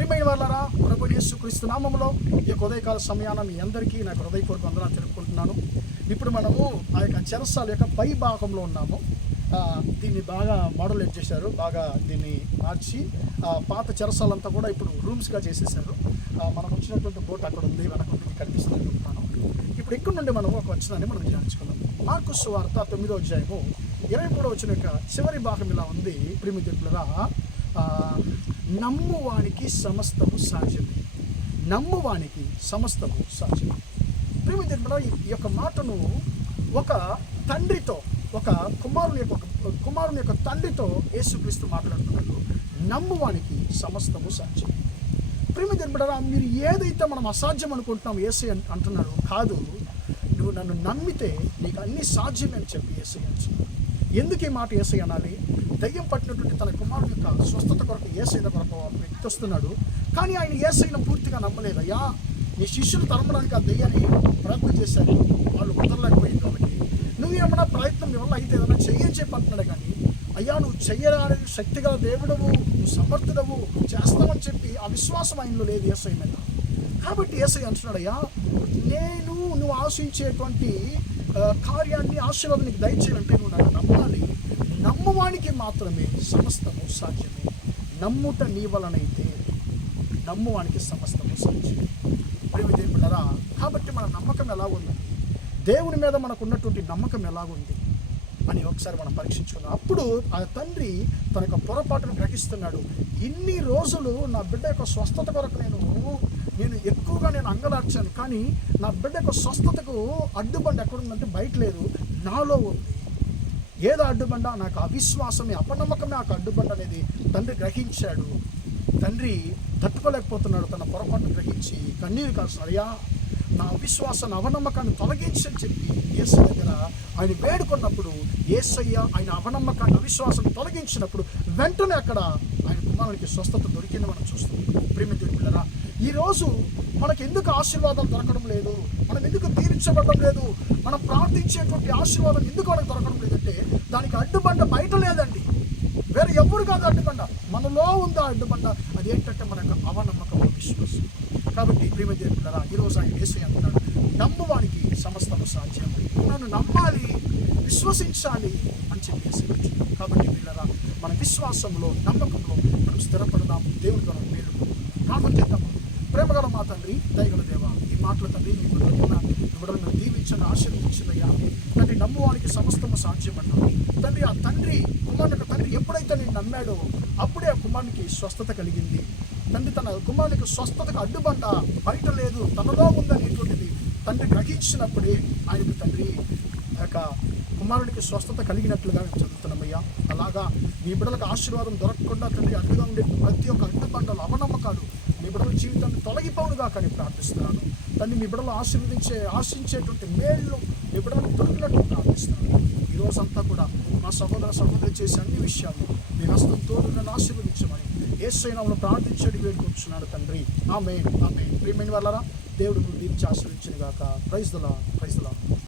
ప్రియమైన వాళ్ళారా, ప్రభువైన యేసుక్రీస్తు నామములో ఈ ఉదయకాల సమయాన మీ అందరికీ నాకు హృదయపూర్వక వందనాలు తెలుపుకుంటున్నాను. ఇప్పుడు మనము ఆ యొక్క చెరసాల యొక్క పై భాగంలో ఉన్నాము. దీన్ని బాగా మోడలేట్ చేశారు, బాగా దీన్ని మార్చి పాత చెరసాలంతా కూడా ఇప్పుడు రూమ్స్గా చేసేసారు. మనం వచ్చినటువంటి బోట్ అక్కడ ఉంది, వెనక మీకు కనిపిస్తుంది అనుకుంటున్నాను. ఇప్పుడు ఇక్కడ నుండి మనం ఒక వచనాన్ని మనం ధ్యానించుకుందాం. మార్కు సువార్త 9వ అధ్యాయము 23వ వచనం యొక్క చివరి భాగం ఇలా ఉంది. ప్రియమిత్రులారా, నమ్మువానికి సమస్తము సాధ్యమే. నమ్మువానికి సమస్తము సాధ్యమే. ప్రియమిత్రులారా, ఈ యొక్క మాటను ఒక తండ్రితో, ఒక కుమారుని యొక్క తండ్రితో యేసుక్రీస్తు మాట్లాడుతున్నాడు. నమ్మువానికి సమస్తము సాధ్యం. ప్రియమిత్రులారా, మీరు ఏదైతే మనం అసాధ్యం అనుకుంటున్నాం యేసయ్య అంటున్నాడు, కాదు, నువ్వు నన్ను నమ్మితే నీకు అన్ని సాధ్యమే అని చెప్పి యేసయ్య అంటున్నాడు. ఎందుకు ఈ మాట యేసయ్య అనాలి? దయ్యం పట్టినటువంటి తన కుమారుని యొక్క స్వస్థత కొరకు యేసయ్య కొరకు వ్యక్తి వస్తున్నాడు. కానీ ఆయన యేసయ్యను పూర్తిగా నమ్మలేదు. అయ్యా, నీ శిష్యులు తరమడానికి ఆ దయ్యాన్ని ప్రయత్నం చేశారు, వాళ్ళు కుదరలేకపోయింది. వాళ్ళకి నువ్వు ఏమన్నా ప్రయత్నం నీ వల్ల అయితే ఏదైనా చెయ్యని చెప్పి అంటున్నాడు. కానీ అయ్యా, నువ్వు చెయ్యడానికి శక్తిగల దేవుడవు, నువ్వు సమర్థుడవు, నువ్వు చేస్తావని చెప్పి ఆ విశ్వాసం ఆయనలో లేదు యేసయ్య మీద. కాబట్టి యేసయ్య అంటున్నాడు, అయ్యా, నువ్వు ఆశించేటువంటి కార్యాన్ని, ఆశీర్వాదం నీకు దయచేయాలంటే నువ్వు నన్ను నమ్మాలి. నమ్మువానికి మాత్రమే సమస్తము సాధ్యమే. నమ్ముట నీ వలనైతే నమ్మువానికి సమస్తము సాధ్యమే. ప్రియమిత్రులారా, కాబట్టి మన నమ్మకం ఎలా ఉంది, దేవుని మీద మనకు ఉన్నటువంటి నమ్మకం ఎలాగుంది అని ఒకసారి మనం పరీక్షించుకున్నాం. అప్పుడు ఆ తండ్రి తన యొక్క పొరపాటును గ్రహిస్తున్నాడు. ఇన్ని రోజులు నా బిడ్డ యొక్క స్వస్థత కొరకు నేను ఎక్కువగా అంగలార్చాను, కానీ నా బిడ్డ యొక్క స్వస్థతకు అడ్డుబండ ఎక్కడుందంటే బయట లేదు, నాలో ఉంది. ఏదో అడ్డుబండ? నాకు అవిశ్వాసమే, అపనమ్మకమే నాకు అడ్డుబండ అనేది తండ్రి గ్రహించాడు. తండ్రి తట్టుకోలేకపోతున్నాడు. తన పొరపాటును గ్రహించి కన్నీరు కాస్తున్నాడు. అయ్యా, నా అవిశ్వాసాన్ని, అవనమ్మకాన్ని తొలగించని చెప్పి యేసయ్య దగ్గర ఆయన వేడుకున్నప్పుడు యేసయ్య ఆయన అవనమ్మకాన్ని, అవిశ్వాసాన్ని తొలగించినప్పుడు వెంటనే అక్కడ ఆయన కుమారునికి స్వస్థత దొరికింది మనం చూస్తున్నాం. ప్రియమిత్రులారా, ఈరోజు మనకు ఎందుకు ఆశీర్వాదాలు దొరకడం లేదు, మనం ఎందుకు తీర్చబడడం లేదు, మనం ప్రార్థించేటువంటి ఆశీర్వాదం ఎందుకు మనకు దొరకడం లేదంటే దానికి అడ్డుబండ బయట లేదండి, వేరే ఎవరు కాదు అడ్డుబండ, మనలో ఉందా అడ్డుబండ. అదేంటంటే మన యొక్క అవనమ్మకం, విశ్వాసం. కాబట్టి ప్రియమిత్రులారా, ఈరోజు ఆయన యేసయ్య అంటున్నాడు, నమ్మువానికి సమస్తము సాధ్యం. నన్ను నమ్మాలి, విశ్వసించాలి అని చెప్పేసి. కాబట్టి ప్రియులారా, మన విశ్వాసంలో, నమ్మకంలో మనం స్థిరపడదాం. దేవుడి ద్వారా మేలు ప్రార్థన చేద్దాము. ప్రేమగల మా తండ్రి, దయగల దేవ, ఈ మాటల తండ్రి మీ బిడ్డలను దీవించండి, ఆశీర్వదించదయ్యా. తండ్రి, నమ్మువానికి సమస్తము సాధ్యం అన్నాడు. తండ్రి, ఆ కుమారుని తండ్రి ఎప్పుడైతే నేను నమ్మాడో అప్పుడే ఆ కుమారునికి స్వస్థత కలిగింది. తండ్రి, తన కుమారునికి స్వస్థతకు అడ్డుబండ బయట లేదు, తనలో ఉందనేటువంటిది తండ్రి గ్రహించినప్పుడే ఆయనకు తండ్రి యొక్క కుమారునికి స్వస్థత కలిగినట్లుగా మేము చదువుతున్నామయ్యా. అలాగా మీ బిడ్డలకు ఆశీర్వాదం దొరకకుండా తండ్రి అడ్డుగా ఉండే ప్రతి ఒక్క అడ్డుబండలు, అవనమ్మకాలు మీ బిడ్డల జీవితాన్ని తొలగిపోవునుగా కానీ ప్రార్థిస్తున్నాను. తండ్రి, మీ బిడ్డలు ఆశించేటువంటి మేళ్ళు మీ బిడ్డలకు దొరికినట్లు ప్రార్థిస్తున్నాను. ఈరోజంతా కూడా మా సహోదరు చేసే అన్ని విషయాల్లో మీ హస్తంతో నన్ను ఆశీర్వదించమని యేసయ్య నామములో ప్రార్థించడి వేడుకొచ్చున్నాడు తండ్రి. ఆమేన్, ఆమేన్. ప్రియమైన వాళ్ళారా, దేవుడు దీవించి ఆశీర్వదించును గాక. Praise the lord.